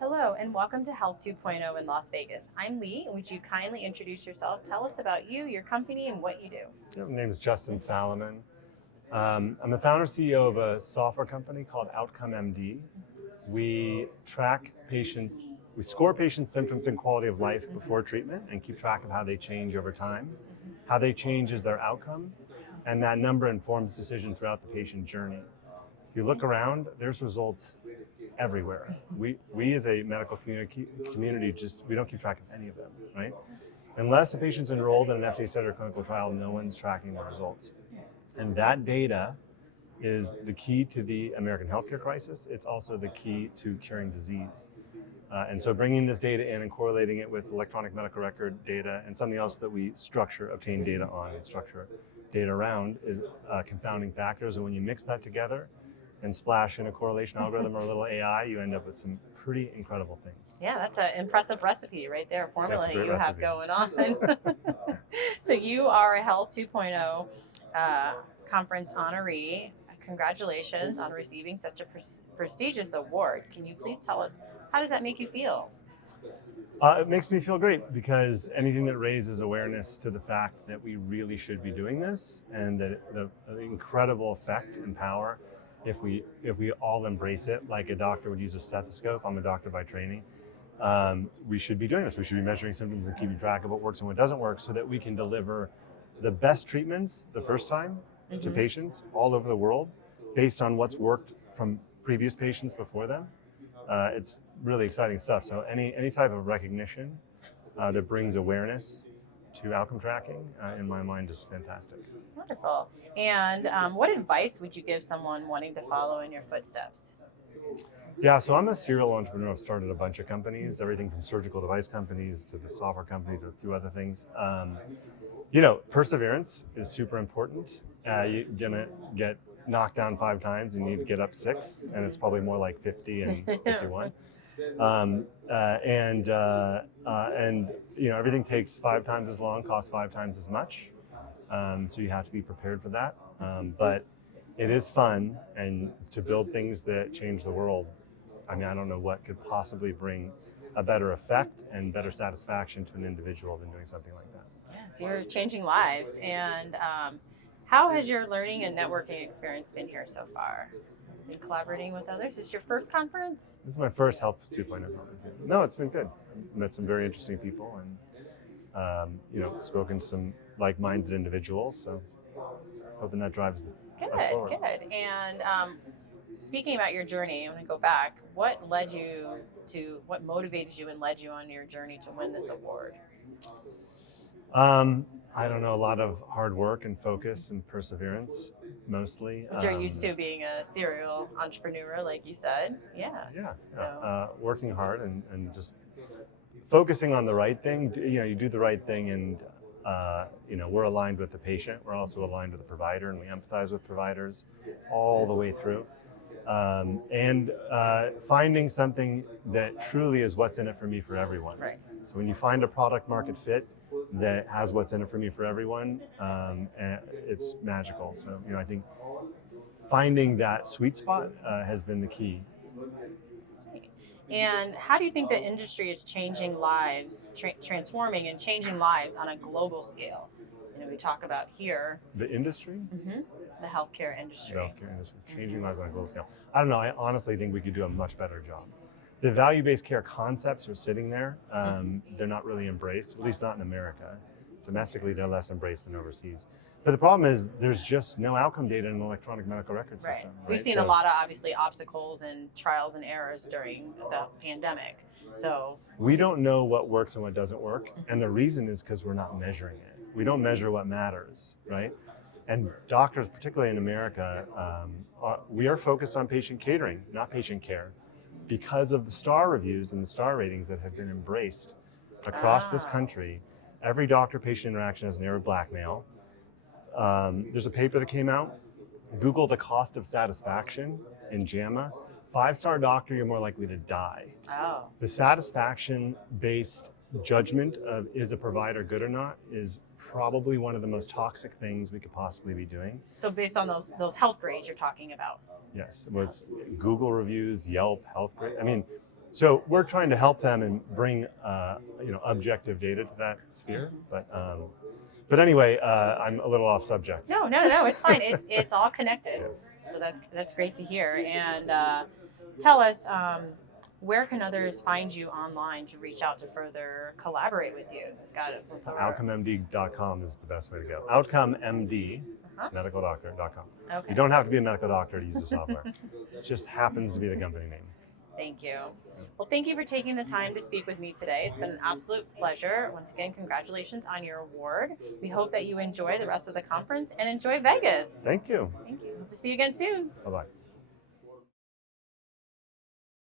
Hello and welcome to Health 2.0 in Las Vegas. I'm Lee. Would you kindly introduce yourself? Tell us about you, your company, and what you do. My name is Justin Saliman. I'm the founder CEO of a software company called OutcomeMD. We track patients, we score patients' symptoms and quality of life before treatment and keep track of how they change over time. How they change is their outcome, and that number informs decision throughout the patient journey. If you look around, there's results everywhere. We as a medical community we don't keep track of any of them, right? Unless a patient's enrolled in an FDA-centered clinical trial, no one's tracking the results. And that data is the key to the American healthcare crisis. It's also the key to curing disease. And so bringing this data in and correlating it with electronic medical record data and something else that we obtain data on and structure data around is confounding factors. And when you mix that together and splash in a correlation algorithm or a little AI, you end up with some pretty incredible things. Yeah, that's an impressive recipe right there, formula you recipe. have going on. So you are a Health 2.0 conference honoree. Congratulations on receiving such a prestigious award. Can you please tell us, how does that make you feel? It makes me feel great because anything that raises awareness to the fact that we really should be doing this and that the incredible effect and power if we all embrace it like a doctor would use a stethoscope. I'm a doctor by training. We should be doing this. We should be measuring symptoms and keeping track of what works and what doesn't work so that we can deliver the best treatments the first time to patients all over the world based on what's worked from previous patients before them. It's really exciting stuff. So any type of recognition that brings awareness to outcome tracking, in my mind, is fantastic. Wonderful. And what advice would you give someone wanting to follow in your footsteps? Yeah, so I'm a serial entrepreneur. I've started a bunch of companies, everything from surgical device companies to the software company to a few other things. Perseverance is super important. You're gonna get knocked down 5 times, you need to get up 6, and it's probably more like 50 and 51. Everything takes 5 times as long, costs 5 times as much. So you have to be prepared for that. But it is fun, and to build things that change the world. I mean, I don't know what could possibly bring a better effect and better satisfaction to an individual than doing something like that. Yes, you're changing lives. And how has your learning and networking experience been here so far? Been collaborating with others? Is this your first conference? This is my first Health 2.0 conference. No, it's been good. Met some very interesting people and spoken to some like-minded individuals. So hoping that drives us forward. Good. And speaking about your journey, I'm going to go back. What motivated you and led you on your journey to win this award? I don't know, a lot of hard work and focus and perseverance, mostly. Which you're used to being a serial entrepreneur, like you said. Yeah. So. Working hard and just focusing on the right thing. You do the right thing, and we're aligned with the patient. We're also aligned with the provider, and we empathize with providers all the way through. And finding something that truly is what's in it for me for everyone. Right. So when you find a product market fit that has what's in it for me for everyone, it's magical. So I think finding that sweet spot has been the key. Sweet. And how do you think the industry is changing lives, transforming and changing lives on a global scale? We talk about here. The industry? Mm-hmm. The healthcare industry. The healthcare industry, changing lives on a global scale. I don't know, I honestly think we could do a much better job. The value-based care concepts are sitting there. They're not really embraced, at least not in America. Domestically, they're less embraced than overseas. But the problem is there's just no outcome data in an electronic medical record system. Right? We've seen a lot of, obviously, obstacles and trials and errors during the pandemic. So we don't know what works and what doesn't work. And the reason is because we're not measuring it. We don't measure what matters, right? And doctors, particularly in America, we are focused on patient catering, not patient care, because of the star reviews and the star ratings that have been embraced across this country. Every doctor-patient interaction has an air of blackmail. There's a paper that came out, Google the cost of satisfaction in JAMA. 5-star doctor, you're more likely to die. Oh. The satisfaction-based judgment of is a provider good or not is probably one of the most toxic things we could possibly be doing. So based on those health grades you're talking about? Yes, well, it's Google reviews, Yelp, health grade. I mean, So we're trying to help them and bring objective data to that sphere. But anyway, I'm a little off subject. No, it's fine. It's all connected. Yeah. So that's great to hear. And tell us, where can others find you online to reach out to further collaborate with you? Got it. OutcomeMD.com is the best way to go. OutcomeMD, medicaldoctor.com. Okay. You don't have to be a medical doctor to use the software. It just happens to be the company name. Thank you. Well, thank you for taking the time to speak with me today. It's been an absolute pleasure. Once again, congratulations on your award. We hope that you enjoy the rest of the conference and enjoy Vegas. Thank you. Thank you. Hope to see you again soon. Bye-bye.